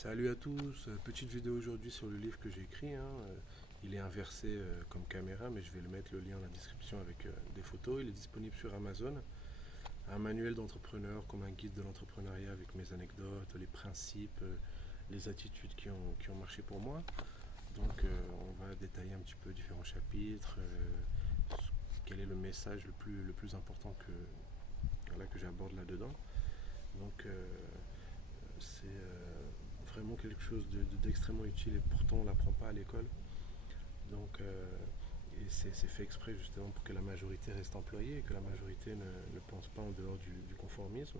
Salut à tous, petite vidéo aujourd'hui sur le livre que j'ai écrit, hein. Il est inversé comme caméra, mais je vais le mettre le lien dans la description avec des photos. Il est disponible sur Amazon. Un manuel d'entrepreneur comme un guide de l'entrepreneuriat avec mes anecdotes, les principes, les attitudes qui ont marché pour moi. Donc on va détailler un petit peu différents chapitres, quel est le message le plus important voilà, que j'aborde là-dedans. Donc c'est vraiment quelque chose d'extrêmement utile et pourtant on ne l'apprend pas à l'école. Donc, et c'est fait exprès justement pour que la majorité reste employée et que la majorité ne pense pas en dehors du conformisme.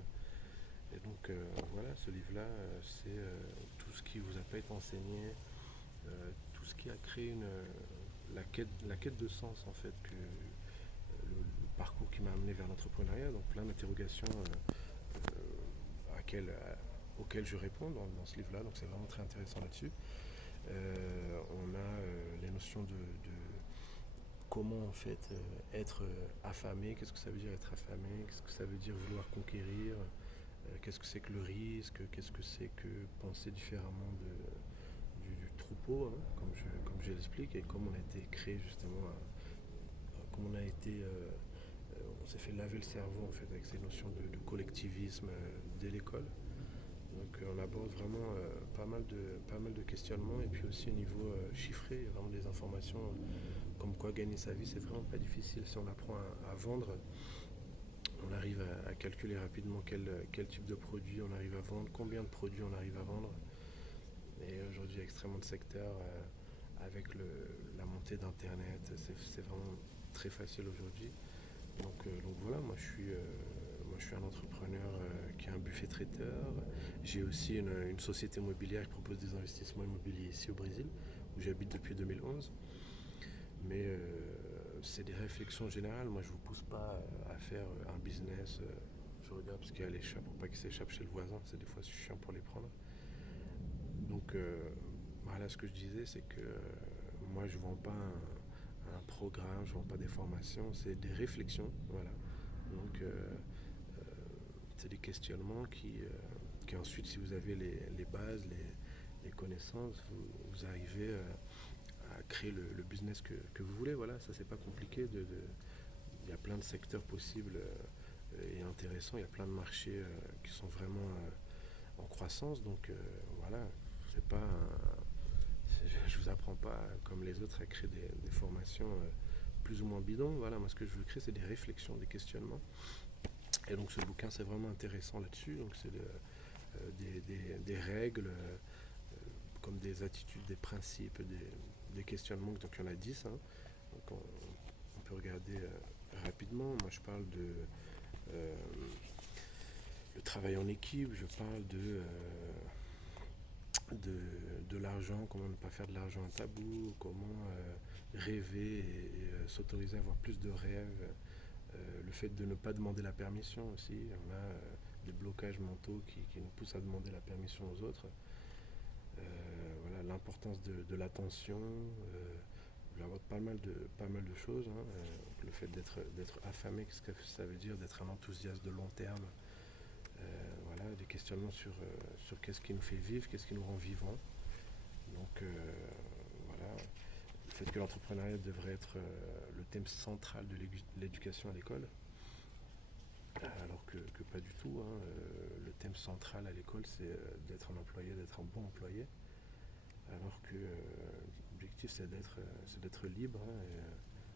Et donc voilà, ce livre-là, c'est tout ce qui vous a pas été enseigné, tout ce qui a créé la quête de sens en fait, le parcours qui m'a amené vers l'entrepreneuriat, donc plein d'interrogations auxquelles je réponds dans ce livre-là, donc c'est vraiment très intéressant là-dessus. On a les notions de comment en fait être affamé, qu'est-ce que ça veut dire être affamé, qu'est-ce que ça veut dire vouloir conquérir, qu'est-ce que c'est que le risque, qu'est-ce que c'est que penser différemment du troupeau, hein, comme je l'explique, et comment on a été créé justement, comment on a été, on s'est fait laver le cerveau en fait avec ces notions de collectivisme dès l'école. Donc on aborde vraiment pas mal de questionnements et puis aussi au niveau chiffré, il y a vraiment des informations comme quoi gagner sa vie c'est vraiment pas difficile si on apprend à vendre. On arrive à calculer rapidement quel type de produit on arrive à vendre, combien de produits on arrive à vendre. Et aujourd'hui il y a extrêmement de secteurs avec la montée d'internet, c'est vraiment très facile aujourd'hui. Donc voilà, moi je suis un entrepreneur qui a un buffet traiteur. J'ai aussi une société immobilière qui propose des investissements immobiliers ici au Brésil, où j'habite depuis 2011. Mais c'est des réflexions générales. Moi je ne vous pousse pas à faire un business. Je regarde parce qu'il y a les chats pour pas qu'ils s'échappent chez le voisin. C'est des fois chiant pour les prendre. Donc voilà, ce que je disais, c'est que moi je ne vends pas un programme, je ne vends pas des formations, c'est des réflexions. Voilà. Donc c'est des questionnements qui ensuite, si vous avez les bases, les connaissances, vous arrivez à créer le business que vous voulez. Voilà, ça c'est pas compliqué. Il y a plein de secteurs possibles et intéressants. Il y a plein de marchés qui sont vraiment en croissance. Donc voilà, c'est pas je vous apprends pas comme les autres à créer des formations plus ou moins bidons. Voilà, moi ce que je veux créer, c'est des réflexions, des questionnements. Et donc ce bouquin, c'est vraiment intéressant là-dessus. Donc c'est des règles, comme des attitudes, des principes, des questionnements. Donc il y en a 10, hein. Donc on peut regarder rapidement. Moi je parle euh, le travail en équipe, je parle de l'argent, comment ne pas faire de l'argent un tabou, comment rêver et s'autoriser à avoir plus de rêves. Le fait de ne pas demander la permission aussi, on a des blocages mentaux qui nous poussent à demander la permission aux autres. Voilà, l'importance de l'attention, j'aborde pas mal de choses, hein. Le fait d'être affamé, qu'est-ce que ça veut dire, d'être un enthousiaste de long terme. Voilà, des questionnements sur qu'est-ce qui nous fait vivre, qu'est-ce qui nous rend vivants. Donc voilà, le fait que l'entrepreneuriat devrait être le thème central de l'éducation à l'école, alors que pas du tout, hein. Le thème central à l'école, c'est d'être un employé, d'être un bon employé, alors que l'objectif, c'est d'être libre, hein,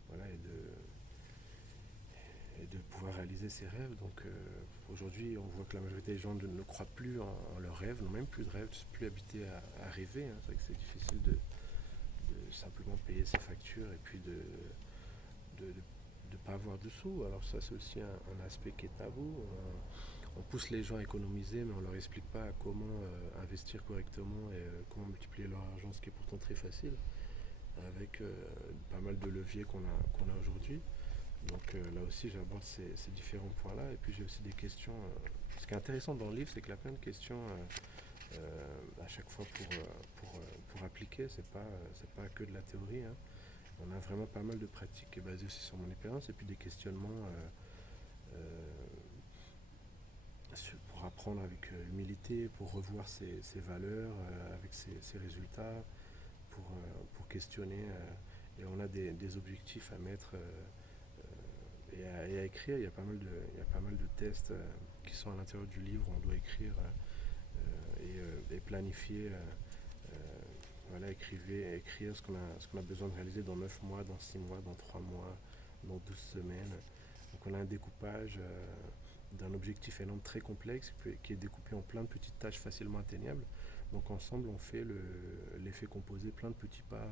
voilà, et de pouvoir réaliser ses rêves. Donc aujourd'hui, on voit que la majorité des gens ne croient plus en leurs rêves, n'ont même plus de rêves, ne sont plus habités à rêver, hein. C'est vrai que c'est difficile de simplement payer ses factures et puis de pas avoir de sous. Alors ça, c'est aussi un aspect qui est tabou. On pousse les gens à économiser, mais on leur explique pas comment investir correctement et comment multiplier leur argent, ce qui est pourtant très facile, avec pas mal de leviers qu'on a aujourd'hui. Donc là aussi, j'aborde ces différents points-là. Et puis j'ai aussi des questions. Ce qui est intéressant dans le livre, c'est qu'il y a plein de questions à chaque fois pour appliquer. C'est pas que de la théorie, hein. On a vraiment pas mal de pratiques qui est basée aussi sur mon expérience et puis des questionnements pour apprendre avec humilité, pour revoir ses valeurs avec ses résultats, pour questionner. Et on a des objectifs à mettre et à écrire. Il y a pas mal de tests qui sont à l'intérieur du livre où on doit écrire et planifier. Voilà, écrire ce qu'on a besoin de réaliser dans 9 mois, dans 6 mois, dans 3 mois, dans 12 semaines. Donc on a un découpage d'un objectif énorme très complexe qui est découpé en plein de petites tâches facilement atteignables. Donc ensemble, on fait l'effet composé, plein de petits pas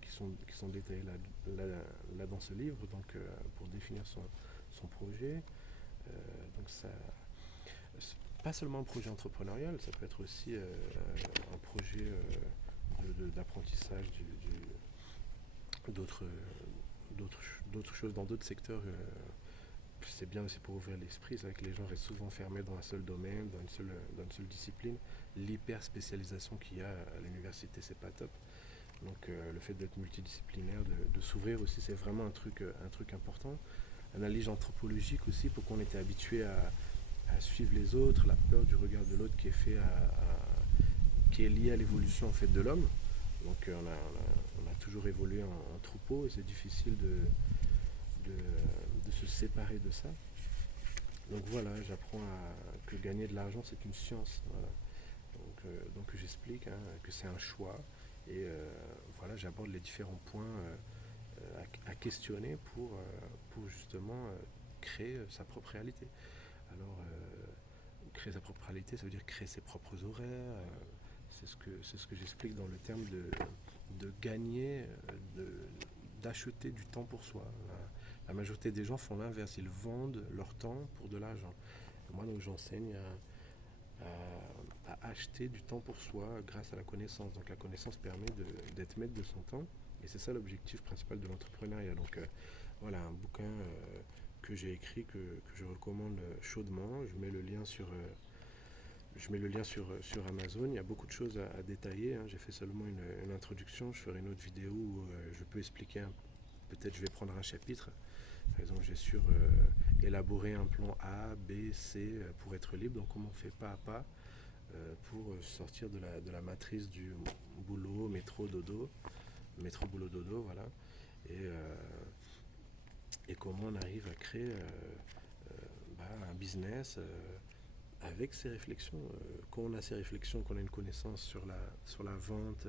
qui sont détaillés là dans ce livre, donc pour définir son projet. Donc ça, pas seulement un projet entrepreneurial, ça peut être aussi un projet d'apprentissage d'autres choses dans d'autres secteurs. C'est bien aussi pour ouvrir l'esprit. C'est vrai que les gens restent souvent fermés dans un seul domaine, dans une seule discipline. L'hyper spécialisation qu'il y a à l'université, c'est pas top. Donc le fait d'être multidisciplinaire, de s'ouvrir aussi, c'est vraiment un truc important. Analyse anthropologique aussi, pour qu'on était habitué à suivre les autres, la peur du regard de l'autre qui est qui est liée à l'évolution en fait de l'homme. Donc on a toujours évolué en troupeau et c'est difficile de se séparer de ça. Donc voilà, j'apprends que gagner de l'argent c'est une science. Voilà. Donc j'explique que c'est un choix et voilà, j'aborde les différents points à questionner pour justement créer sa propre réalité. Alors créer sa propre réalité, ça veut dire créer ses propres horaires. C'est ce que j'explique dans le terme de gagner, d'acheter du temps pour soi. La majorité des gens font l'inverse, ils vendent leur temps pour de l'argent. Et moi, donc, j'enseigne à acheter du temps pour soi grâce à la connaissance. Donc la connaissance permet d'être maître de son temps. Et c'est ça l'objectif principal de l'entrepreneuriat. Donc voilà, un bouquin que j'ai écrit, que je recommande chaudement. Je mets le lien sur Amazon. Il y a beaucoup de choses à détailler. J'ai fait seulement une introduction. Je ferai une autre vidéo où je peux expliquer. Peut-être je vais prendre un chapitre. Par exemple, j'ai élaborer un plan A, B, C pour être libre. Donc, comment on fait pas à pas pour sortir de la matrice du boulot, métro, dodo. Métro, boulot, dodo, voilà. Et, euh, et comment on arrive à créer un business avec ces réflexions. Quand on a ces réflexions, qu'on a une connaissance sur la vente,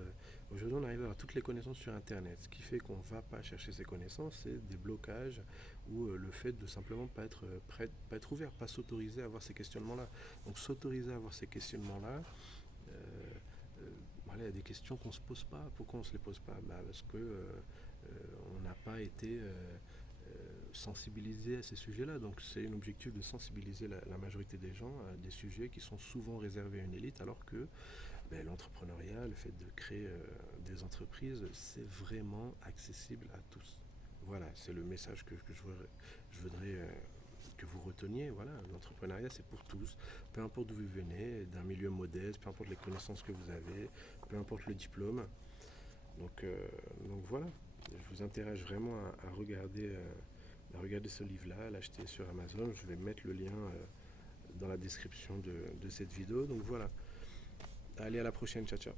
aujourd'hui on arrive à avoir toutes les connaissances sur Internet. Ce qui fait qu'on ne va pas chercher ces connaissances, c'est des blocages ou le fait de simplement pas être prêt, pas être ouvert, pas s'autoriser à avoir ces questionnements-là. Donc s'autoriser à avoir ces questionnements-là, voilà, il y a des questions qu'on ne se pose pas. Pourquoi on ne se les pose pas? Parce que on n'a pas été sensibilisé à ces sujets-là. Donc c'est un objectif de sensibiliser la majorité des gens à des sujets qui sont souvent réservés à une élite, alors que l'entrepreneuriat, le fait de créer des entreprises, c'est vraiment accessible à tous. Voilà, c'est le message que je voudrais que vous reteniez. Voilà, l'entrepreneuriat, c'est pour tous. Peu importe d'où vous venez, d'un milieu modeste, peu importe les connaissances que vous avez, peu importe le diplôme. Donc voilà, je vous encourage vraiment à regarder ce livre-là, à l'acheter sur Amazon. Je vais mettre le lien dans la description de cette vidéo. Donc voilà, allez, à la prochaine, ciao ciao.